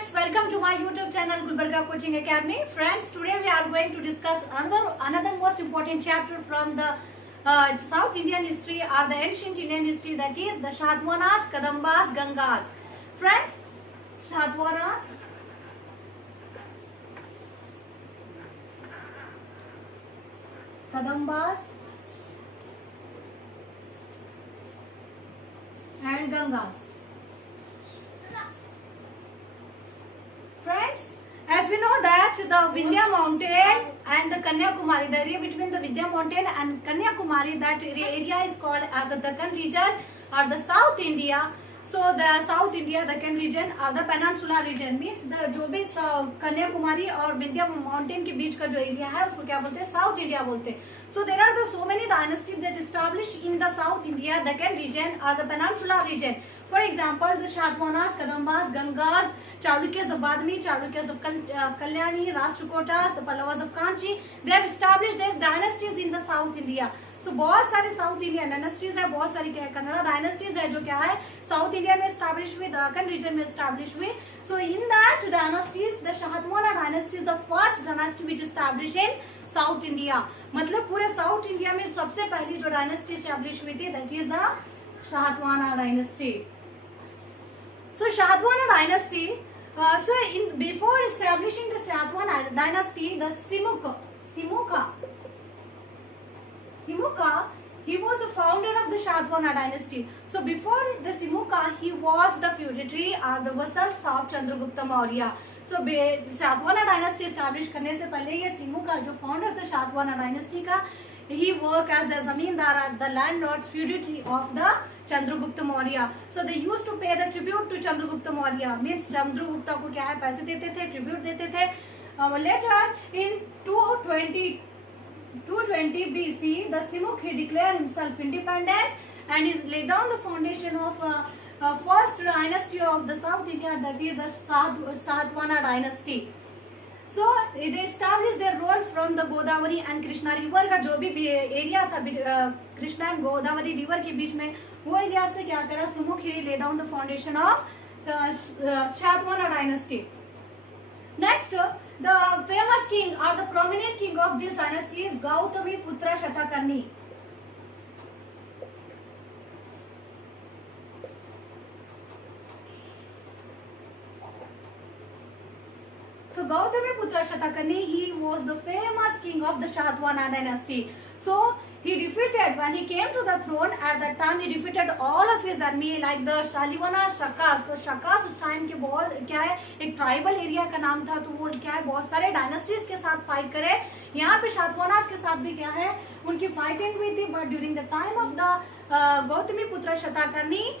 friends, welcome to my YouTube channel Gulbarga Coaching Academy. Friends, today we are going to discuss another most important chapter from the South Indian history or the ancient Indian history, that is the Shatwanas, Kadambas, Gangas. Friends, Shatwanas, Kadambas and Gangas. Friends, as we know that the Vindhya mountain and the Kanyakumari, the area between the Vindhya mountain and Kanyakumari, that area is called as the Deccan region or the South India. So the South India, Deccan region or the Peninsula region means the जो भी कन्याकुमारी और Vindhya mountain के बीच का जो area है उसको क्या बोलते हैं, साउथ इंडिया बोलते हैं. So there are the so many dynasties that established in the South India, Deccan region or the Peninsula region. For example, the Shatwanas, Kadambas, Gangas, Chalukyas of Badmi, Chalukyas of Kalyani, Rashtrakutas, the Pallavas of Kanchi, they have established their dynasties in the South India. So बहुत सारे south Indian dynasties है, बहुत सारी क्या है Kannada dynasties है जो क्या है साउथ इंडिया में एस्टैब्लिश हुई, दक्कन रीजन में एस्टैब्लिश हुई. So in that dynasties the Satavahana dynasty is the first dynasty which establish in South India. मतलब पूरे साउथ इंडिया में सबसे पहली जो डायनेस्टी एस्टैब्लिश हुई थी that is the Satavahana dynasty. So Satavahana dynasty, so in before establishing the Shatwana dynasty, the Simuka, he was the founder of the Shatwana dynasty. So before the Simuka, he was the feudatory or the vassal of Chandragupta Maurya. So Shatwana dynasty establish करने से पहले ये Simuka जो founder था Shatwana dynasty का, he worked as the zamindar, the landlords, feudatory of the Chandragupta Maurya. So they used to pay the tribute to Chandragupta Maurya. Means Chandragupta को क्या है पैसे देते थे, tribute देते थे. Later in 220 BC, the Simuk he declared himself independent and is laid down the foundation of first dynasty of the South India, that is the Satavahana dynasty. So they established their role from the Godavari and Krishna river का जो भी area था Krishna and Godavari river के बीच में, वो area से क्या करा Simuka he lay down the foundation of Satavahana dynasty. Next, the famous king or the prominent king of this dynasty is Gautami Putra Shatakarni. So Gautami Putra Shatakarni, he was the famous king of the Shatavahana dynasty. So he defeated, when he came to the throne at that time, he defeated all of his enemy like the Shalivana Shakas. तो शकास उस time के बहुत क्या है एक tribal area का नाम था, तो वो क्या है बहुत सारे डायनेस्टीज के साथ फाइट करे. यहाँ पे शातवाहनास के साथ भी क्या है उनकी फाइटिंग हुई थी. But during the time of the Gautami Putra Shatakarni,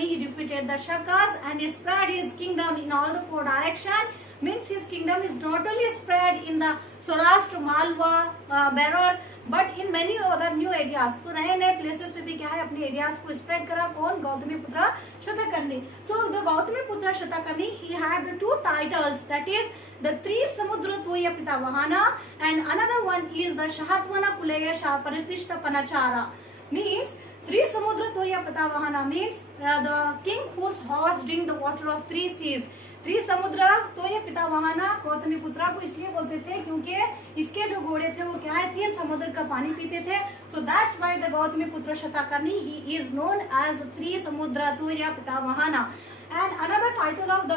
he defeated the Shakas and he spread his kingdom in all the four directions. Means his kingdom is not only spread in the Saurashtra, Malwa, Beror, but in many other new areas. तो नए नए places पे भी क्या है अपने areas को spread करा कौन, Gautami Putra Shatakarni. So the Gautami Putra Shatakarni, he had the two titles, that is the three Samudra Toya Pitavahana and another one is the Shahatwana Kuleya Shaparitishta Panachara. Means three Samudra Toya Pitavahana means the king whose horse drink the water of three seas. Three समुद्र तो ये पितामहना गौतमी पुत्रा को इसलिए बोलते थे क्योंकि इसके जो घोड़े थे वो क्या है तीन समुद्र का पानी पीते थे. So that's why the Gautami Putra Satakarni he is known as three समुद्र तो या पितामहना. And another title of the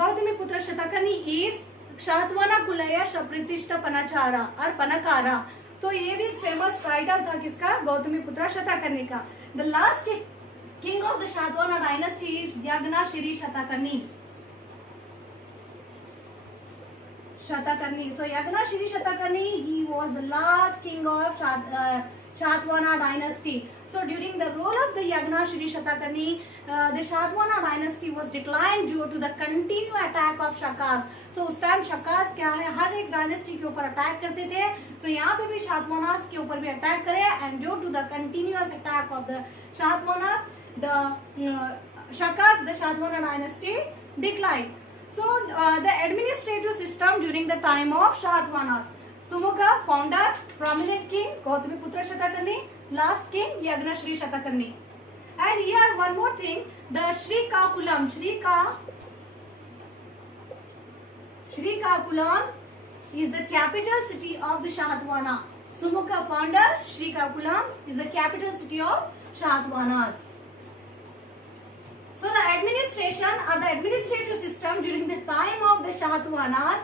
Gautami Putra Satakarni is शातवाहना कुलया शप्रतिष्ठा पनाचारा और पनकारा. तो ये भी फेमस टाइटल था किसका, गौतमी पुत्र शताकर्णी का. The last king of the Shatavahana dynasty is Yagnashiri Shatakarni. So Yagnashiri Shatakarni, he was the last king of Shatavahana dynasty. So during the rule of the Yagnashiri Shatakarni, the Shatavahana dynasty was declined due to the continued attack of Shakas. So उस time शकास क्या है हर एक dynasty के ऊपर attack करते थे. So यहाँ पे भी शातवाहनास के ऊपर भी अटैक करे and due to the continuous attack of the Shatavahanas, the Shakas, the Shatavahana dynasty declined. So the administrative system during the time of Shatavahanas, Sumuka, founder, prominent king Gautami Putra Shatakarni, last king Yagnashri Shatakarni. And here one more thing, the Srikakulam is the capital city of the Shahtwana. Sumukha founder Srikakulam is the capital city of Shahtwanas. So the administration or the administrative system during the time of the Shahtwanas.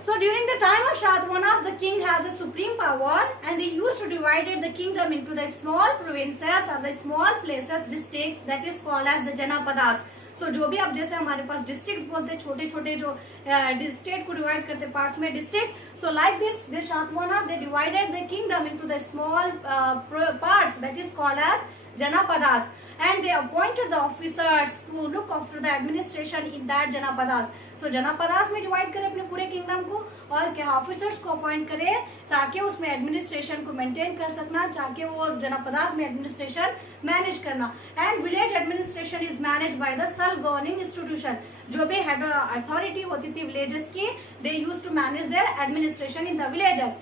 So during the time of Shahtwanas, the king has the supreme power, and they used to divide the kingdom into the small provinces or the small places, districts, that is called as the Janapadas. So जो भी अब जैसे हमारे पास districts बोलते हैं, छोटे छोटे जो स्टेट को डिवाइड करते पार्ट्स में district. So like this the Satavahanas they divided the kingdom into the small parts, that is called as Janapadas, and they appointed the officers to look after the administration in that Janapadas. So Janapadas में divide करे अपने पूरे kingdom को, और क्या officers को appoint करे ताकि उसमें एडमिनिस्ट्रेशन को मेंटेन कर सकना, ताकि वो जनपदास में एडमिनिस्ट्रेशन मैनेज करना. And village administration is manage by the self governing institution. जो भी हेड अथॉरिटी होती थी विलेजेस की, they used to manage their administration in the villages.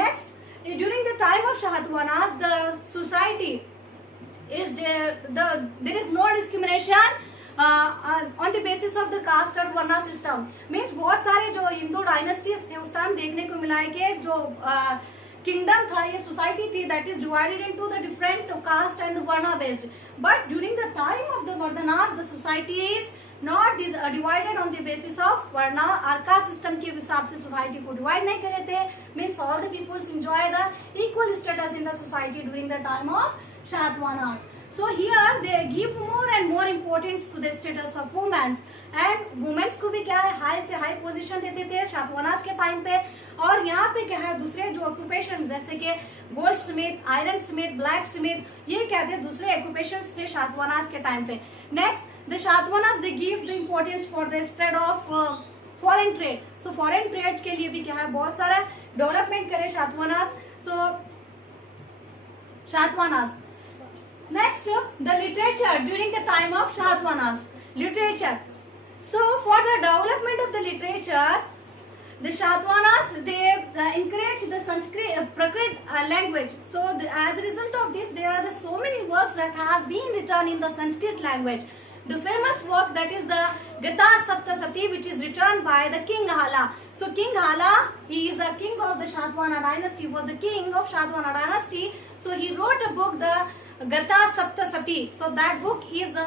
Next, during the time of Satavahanas the society is there is no discrimination on the basis of the caste or varna system. Means बहुत सारे जो Hindu dynasties थे उस time देखने को मिला है कि जो किंगडम था, ये सोसाइटी थी, that is divided into the different caste and varna based. But during the time of the Vardhanas, the society is not divided on the basis of varna or caste system के हिसाब से society को divide नहीं करे थे. Means all the peoples enjoy the equal status in the society during the time of Shahtwanas. So here they give more and more importance to the status of women, and women को भी क्या है high से high position देते थे शातवानास के time पे. और यहाँ पे क्या है दूसरे जो ऑक्यूपेशन जैसे कि gold Smith, iron Smith, black Smith, ये क्या थे दूसरे ऑक्यूपेशन थे शातवानास के टाइम पे. Next, the Satavahanas they give the importance for the spread of foreign trade. So foreign trade के लिए भी क्या है बहुत सारा डेवलपमेंट करे शातवानास. सो शातवानास. Next, the literature during the time of Shahtwanas. Literature. So, for the development of the literature, the Shahtwanas they encourage the Sanskrit Prakrit language. So, as a result of this, there are so many works that has been written in the Sanskrit language. The famous work that is the Gata Saptasati, which is written by the King Hala. So, King Hala, he is a king of the Shahtwana dynasty. He was the king of Shahtwana dynasty. So, he wrote a book, the Gata Saptasati. So that book is the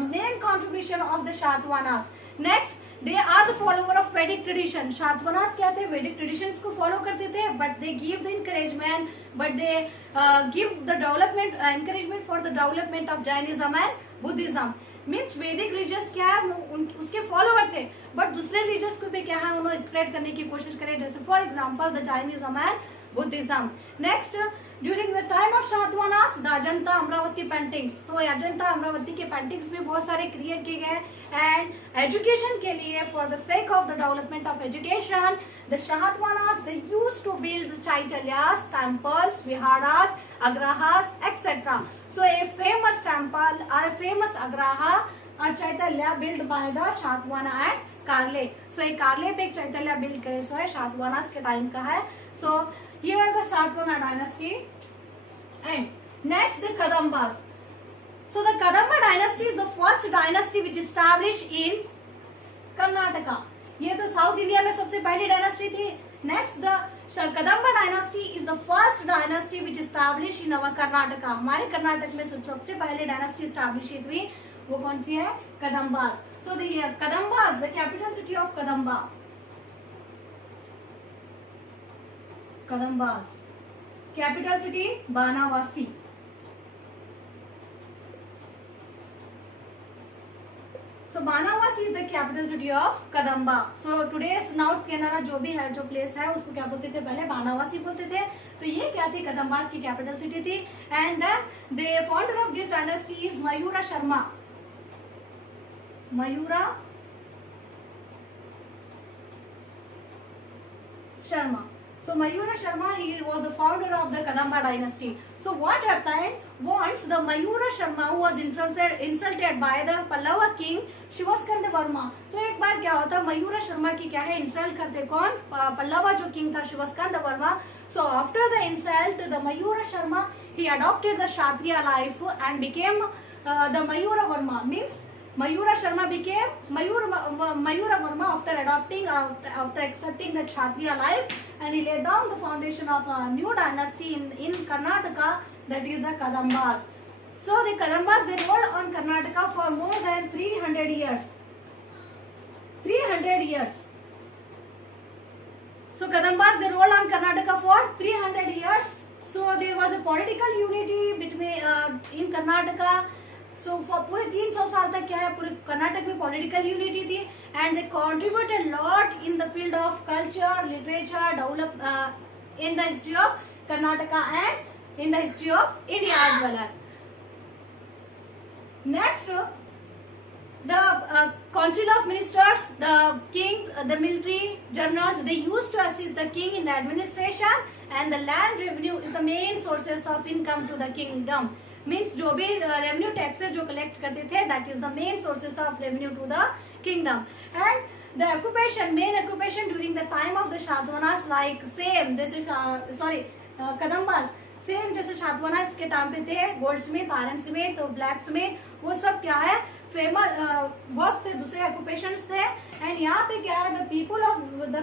main contribution of the Shahtwanas. Next, they are the follower of Vedic tradition. Shahtwanas क्या थे Vedic traditions को follow करते थे, but they give the encouragement, but they give the development encouragement for the development of Jainism and Buddhism. Means Vedic religious क्या है उसके follower थे, but दूसरे religious को भी क्या है उन्होंने spread करने की कोशिश करे, जैसे for example the Jainism and Buddhism. Next, during the time of Shahtwanas, the Ajanta Amravati paintings. तो अजंता अमरावती के पेंटिंग्स भी बहुत सारे क्रिएट किए गए. एंड एजुकेशन के लिए for the sake of the development of education, the Shahtwanas they used to build chaitalyas, temples, viharas, agrahas, etc. So a famous temple or a famous agraha or chaitalya built by the Shahtwana and Karle. So एक कार्ले पे एक चैतल्या build करे सो है शातवानास के time का है. So here the Shahtwana dynasty. And next the Kadambas. So the Kadamba dynasty is the first dynasty which established in Karnataka. ये तो साउथ इंडिया में सबसे पहली डायनेस्टी थी. Next the Kadamba dynasty is the first dynasty which established in our Karnataka. हमारे कर्नाटक में सबसे पहले डायनेस्टी स्टैब्लिश हुई वो कौन सी है? Kadambas. So the Kadambas, the capital city of Kadamba. Kadambas. Capital city Banavasi. So Banavasi is the capital city of Kadamba. So today's North Canara जो भी है जो प्लेस है उसको क्या बोलते थे पहले? बानावासी बोलते थे. तो ये क्या थी? कदम्बास की कैपिटल सिटी थी. And the founder of this dynasty is Mayura Sharma. Mayura Sharma. So Mayura Sharma, he was the founder of the Kadamba dynasty. So what happened? Once the Mayura Sharma was insulted by the Pallava king Shivaskanda Varma. So एक बार क्या होता Mayura Sharma की क्या है insult करते कौन? पल्लवा जो king था शिवस्कंद Verma. So after the insult, the Mayura Sharma, he adopted the Kshatriya life and became the Mayura Varma. Means Mayura Sharma became Mayura Varma after adopting, after accepting the Kshatriya life, and he laid down the foundation of a new dynasty in Karnataka, that is the Kadambas. So the Kadambas, they ruled on Karnataka for more than 300 years. 300 years. So Kadambas, they ruled on Karnataka for 300 years. So there was a political unity between in Karnataka. So for पूरे 300 साल तक क्या है, पूरे कर्नाटक में political unity थी, and they contributed lot in the field of culture, literature, develop in the history of Karnataka and in the history of India as well as. Next, the council of ministers, the kings, the military generals, they used to assist the king in the administration, and the land revenue is the main sources of income to the kingdom. Means जो भी revenue taxes जो collect करते थे, that is the main sources of revenue to the kingdom. And the occupation, main occupation during the time of the Shatavahanas, like same जैसे Kadambas, same जैसे शातवाहनास के time पे थे, gold Smith, iron Smith, black Smith, वो सब क्या है famous बहुत थे, दूसरे ऑक्यूपेशंस थे. एंड यहाँ पे क्या है, the people of the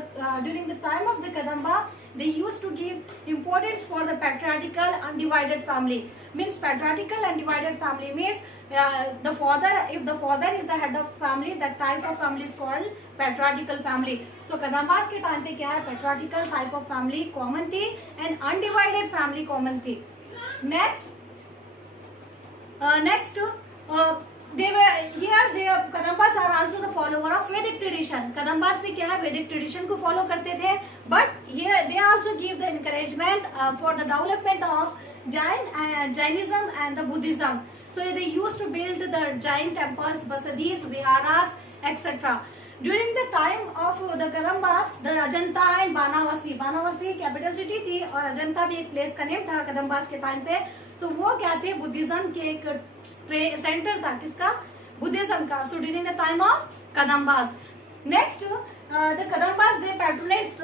during the time of the Kadamba, they used to give importance for the patriarchal undivided family. Means patriarchal undivided family means the father, if the father is the head of family, that type of family is called patriarchal family. So Kadambas के time पे क्या है, patriarchal type of family common थी and undivided family common थी. Next, they were here. The Kadambas are also the follower of Vedic tradition. Kadambas भी क्या है, Vedic tradition को follow करते थे, but here they also give the encouragement for the development of Jainism and the Buddhism. So they used to build the Jain temples, basadis, viharas, etc. During the time of the Kadambas, the Ajanta and Banavasi capital city थी, और अजंता भी एक place का name था कदम्बास के time पे. तो वो क्या थे, बुद्धिज्म के एक सेंटर था, किसका, बुद्धिज्म का. So during the time of Kadambas. Next, the Kadambas they patronized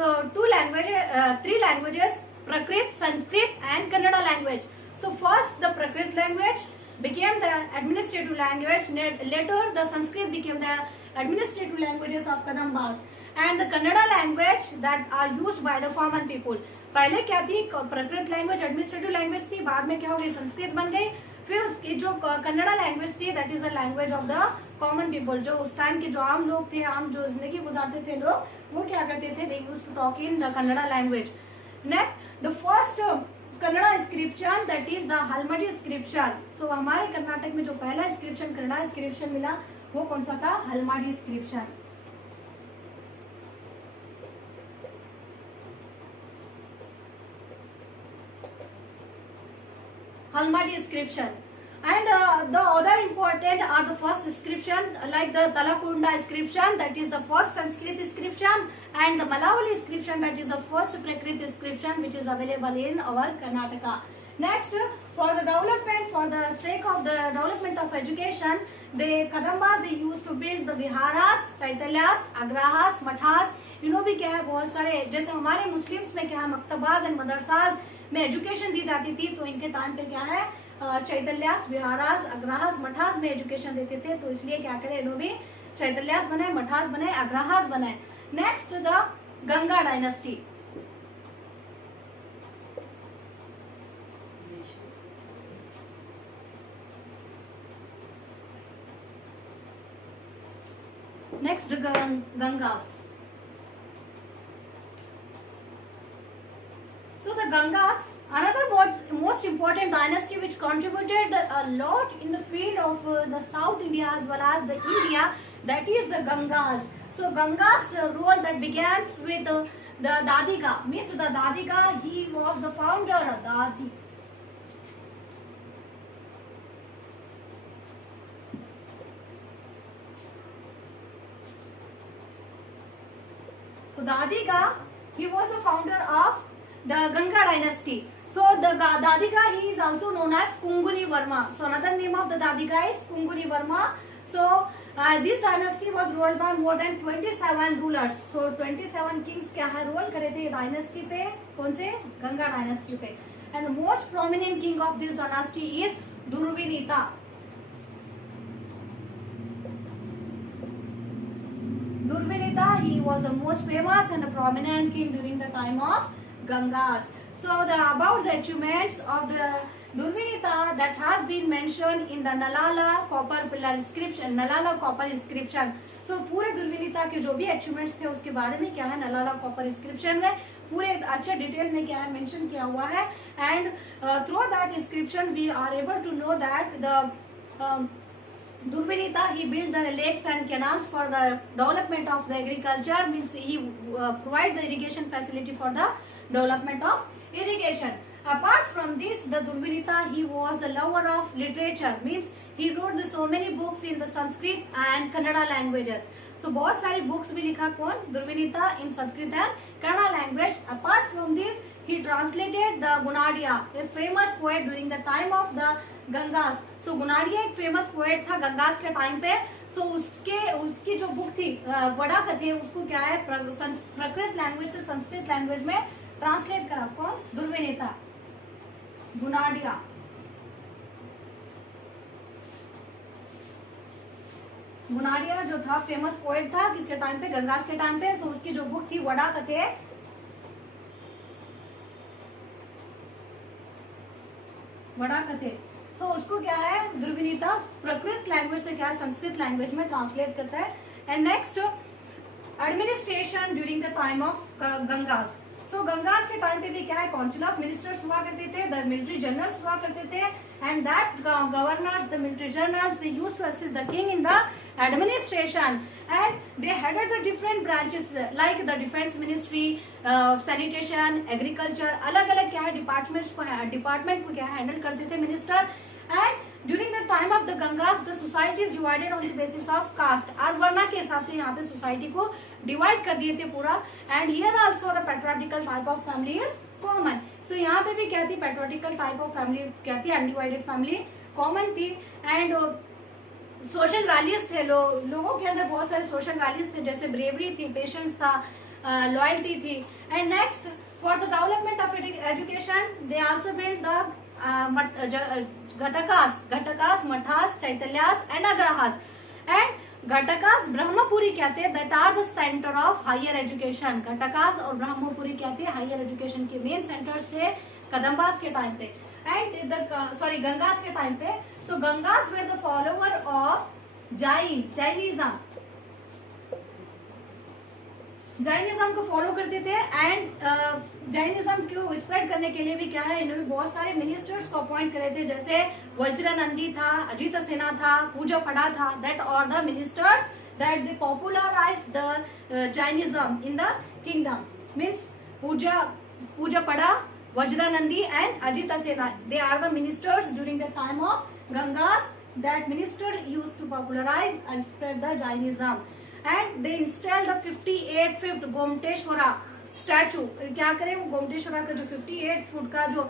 three languages, Prakrit, Sanskrit and Kannada language. So first the Prakrit language became the administrative language. Later the Sanskrit became the administrative languages of Kadambas, and the Kannada language that are used by the common people. पहले क्या थी, प्राकृत language administrative language थी, बाद में क्या हो गई, संस्कृत बन गई. फिर उसकी जो कन्नड़ा लैंग्वेज थी, that is the language of the common people. जो उस टाइम के जो आम लोग थे, आम जो जिंदगी गुजारते थे लोग, वो क्या करते थे, they used to talk in the Kannada language. Next, the first Kannada inscription, that is the Halmidi inscription. So हमारे कर्नाटक में जो पहला इंस्क्रिप्शन, कन्नड़ा इंस्क्रिप्शन मिला, वो कौन सा था, हलमडी inscription. Halmadi inscription. And the other important are the first inscription, like the Talakunda inscription, that is the first Sanskrit inscription, and the Malavali inscription, that is the first Prakrit inscription, which is available in our Karnataka. Next, for the development, for the sake of the development of education, the Kadambas, they used to build the viharas, chaitalyas, agrahas, mathas. इन्हों भी क्या है, बहुत सारे, जैसे हमारे Muslims में क्या है, मक्तबाज एंड मदरसाज में एजुकेशन दी जाती थी, तो इनके टाइम पे क्या है, चैतल्यास, विहारास, अग्रहास, मठास में एजुकेशन देते थे. तो इसलिए क्या करें, इन्हों भी चैतल्यास बनाए, मठास बनाए, अग्रहास बनाए. Next, the Ganga dynasty. Next, Gangas. So the Gangas, another most important dynasty which contributed a lot in the field of the South India as well as the India, that is the Gangas. So Gangas role that begins with the Dadika. Means the Dadika, he was the founder of Dadi. So Dadika, he was the founder of the Ganga dynasty. So the Dadika, he is also known as Kunguni Varma. So another name of the Dadika is Kunguni Varma. So This dynasty was ruled by more than 27 rulers. So 27 kings क्या है role करे थे dynasty पे, कौन से? Ganga dynasty पे. And the most prominent king of this dynasty is Durvinita. Durvinita, he was the most famous and the prominent king during the time of Gangas. So about the achievements of the Durvinita that has been mentioned in the Nalala copper pillar inscription, Nalala copper inscription. So पूरे दुर्विनीता के जो भी achievements थे उसके बारे में क्या है नलाला कॉपर इंस्क्रिप्शन में पूरे अच्छे डिटेल में क्या है मेंशन किया हुआ है. And through that inscription we are able to know that the Durvinita, he built the lakes and canals for the development of the agriculture, means he provide the irrigation facility for the development of irrigation. Apart from this, the Durvinita, he was the lover of literature, means he wrote the so many books in the Sanskrit and Kannada languages. So बहुत सारी books भी लिखा कौन? Durvinita in Sanskrit and Kannada language. Apart from this, he translated the Gunadiya, a famous poet during the time of the Gangas. So गुनाडिया एक famous poet था गंगास के time पे. सो उसकी जो बुक थी वड़ा कथे उसको क्या है प्राकृत लैंग्वेज से संस्कृत लैंग्वेज में ट्रांसलेट करा कौन? दुर्विनीता. गुनाडिया गुनाडिया जो था फेमस पोएट था किसके टाइम पे? गंगास के टाइम पे. सो उसकी जो बुक थी वड़ा कथे वड़ा कथे. सो उसको क्या है दुर्विनीता प्राकृत लैंग्वेज से क्या है संस्कृत लैंग्वेज में ट्रांसलेट करता है. And next administration during the time of Gangas. So Gangas के टाइम पे भी क्या है काउंसिल ऑफ मिनिस्टर्स हुआ करते थे, द मिलिट्री जनरल्स हुआ करते थे. And that governors the military generals they used to assist the king in the administration and they headed the different branches like the defense ministry, sanitation, agriculture. अलग अलग क्या है डिपार्टमेंट को क्या handle करते थे minister. And during the time of the Gangas the society is divided on the basis of caste. वर्णा के हिसाब से यहाँ पे सोसाइटी को डिवाइड कर दिए थे पूरा. And here also the patriotical type of family is common. So यहाँ पे भी क्या थी पैट्रियोटिकल टाइप ऑफ फैमिली क्या थी अनडिवाइडेड फैमिली कॉमन थी. एंड सोशल वैल्यूज थे लोगों के अंदर बहुत सारे सोशल वैल्यूज थे जैसे ब्रेवरी थी, पेशेंस था, लॉयल्टी थी. And next for the development of education they also build the ghatakas, mathas, chaityalayas and agraharas. And ghatakas Brahmapuri कहते हैं that are the centre of higher education. Ghatakas और ब्रह्मपुरी कहते हैं हायर एजुकेशन के मेन सेंटर्स थे कदम्बास के टाइम पे एंड गंगास के टाइम पे. So Gangas were the follower of Jainism को फॉलो करते थे. एंड जैनिज्म को स्प्रेड करने के लिए भी क्या है इन्होंने बहुत सारे मिनिस्टर्स को अपॉइंट करे थे जैसे वज्रनंदी था, अजित सेना था, पूजा पड़ा था. That are the ministers that they popularize the Jainism in the kingdom. Means Pujyapada, Vajranandi and Ajita Sena. They are the ministers during the time of Gangas. That minister used to popularize and spread the Jainism. And they installed the 58th Gomteshwara statue. क्या करें वो गोमटेश्वरा का जो 58 foot का जो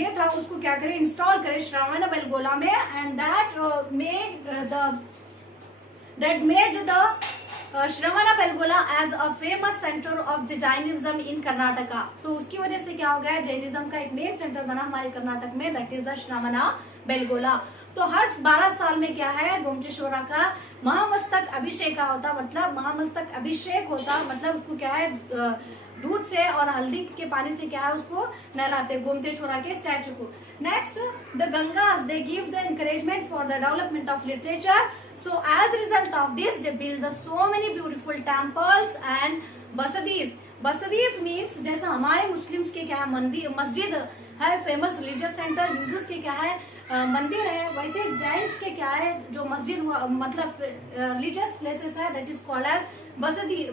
ये था उसको क्या करें इंस्टॉल करें श्रावण बेलगोला में. And that made the Shravana Belgola as a famous center of the Jainism in Karnataka. So उसकी वजह से क्या हो गया जैनिज्म का एक मेन सेंटर बना हमारे कर्नाटक में that is the Shravana Belagola. तो हर 12 साल में क्या है गोमटेश्वरा का महामस्तक अभिषेक होता, मतलब महामस्तक अभिषेक होता मतलब उसको क्या है दूध से और हल्दी के पानी से क्या है उसको नहलाते गोमटेश्वरा के स्टैचू को. Next the Gangas they give the encouragement for the development of literature. So as result of this they build the so many beautiful temples and basadis. Basadis means जैसा हमारे मुस्लिम्स के क्या है मंदिर मस्जिद है फेमस रिलीजियस सेंटर, हिंदूज के क्या है मंदिर है, वैसे जैन्स के क्या है जो मस्जिद मतलब रिलीजियस प्लेसेस है that is called as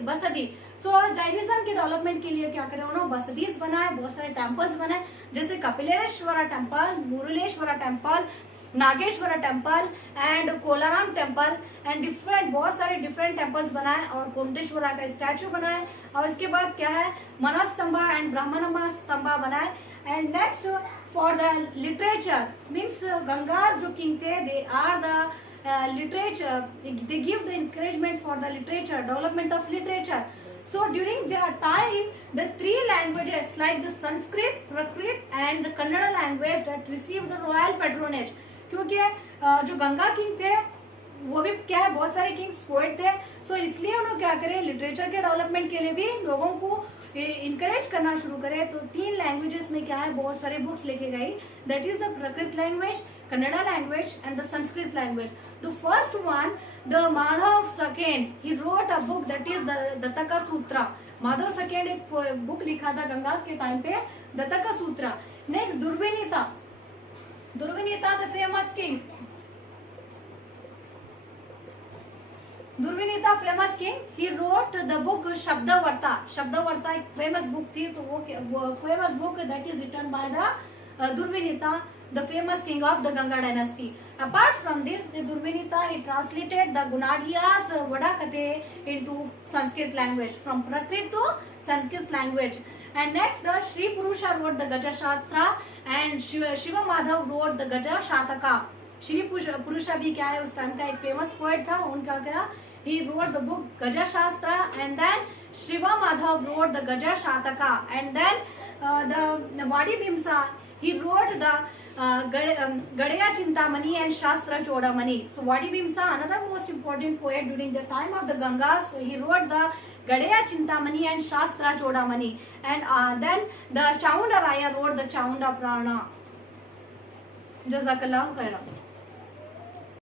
basadi. So Jainism के डेवलपमेंट के लिए क्या करें उन्होंने बसदीज बनाए, बहुत सारे टेम्पल्स बनाए जैसे Kapileshwara temple, Muruleshwara temple, Nageshwara temple and Kolaram temple and different बहुत सारे डिफरेंट टेम्पल्स बनाए और गोमटेश्वरा का स्टैचू बनाए. और इसके बाद क्या है मनस्तंभा एंड ब्रह्मनमा स्तंभा बनाए. And next for the literature means Gangas जो किंग थे they are the literature. They give the encouragement for the literature, development of literature. So during their time, the three languages like the Sanskrit, Prakrit and the Kannada language that received the royal patronage. क्योंकि जो Ganga king थे वो भी क्या है, बहुत सारे Kings poet थे, सो इसलिए उन्होंने क्या करे, लिटरेचर के डेवलपमेंट के लिए भी लोगों को इनकरेज करना शुरू करे. तो तीन लैंग्वेजेस में क्या है, बहुत सारे बुक्स लेके गई. That is the Prakrit language, Kannada language and the Sanskrit language. The first one, the Madhava second, he wrote a book that is Dattaka Sutra. Madhava second एक बुक लिखा था गंगा के टाइम पे, Dattaka Sutra. Next Durvinita, Durvinita the famous king, Durvinita famous king, he wrote the book Shabdavatara. Shabdavatara एक famous book थी, तो वो famous book that is written by the दुर्विनीता, the famous king of the Ganga dynasty. Apart from this, the Durvinita he translated the Gunadhyas Vaddakathe into Sanskrit language, from Prakrit to Sanskrit language. And next, the Sri Purusha wrote the Gaja Shastra and Shiva Madhav wrote the Gaja Shataka. Shri पुरुषा भी क्या है, उस time का एक famous poet था. उनका क्या, he wrote the book Gaja Shastra and then Shiva Madhav wrote the Gaja Shataka and then the Vadi Bhimsa, he wrote the Gadaya Chintamani and Shastra Chodamani. So Vadi Bhimsa, another most important poet during the time of the Gangas, so he wrote the Gadaya Chintamani and Shastra Chodamani. And then the Chaunda Raya wrote the Chaunda Prana. Jazakallah khairan.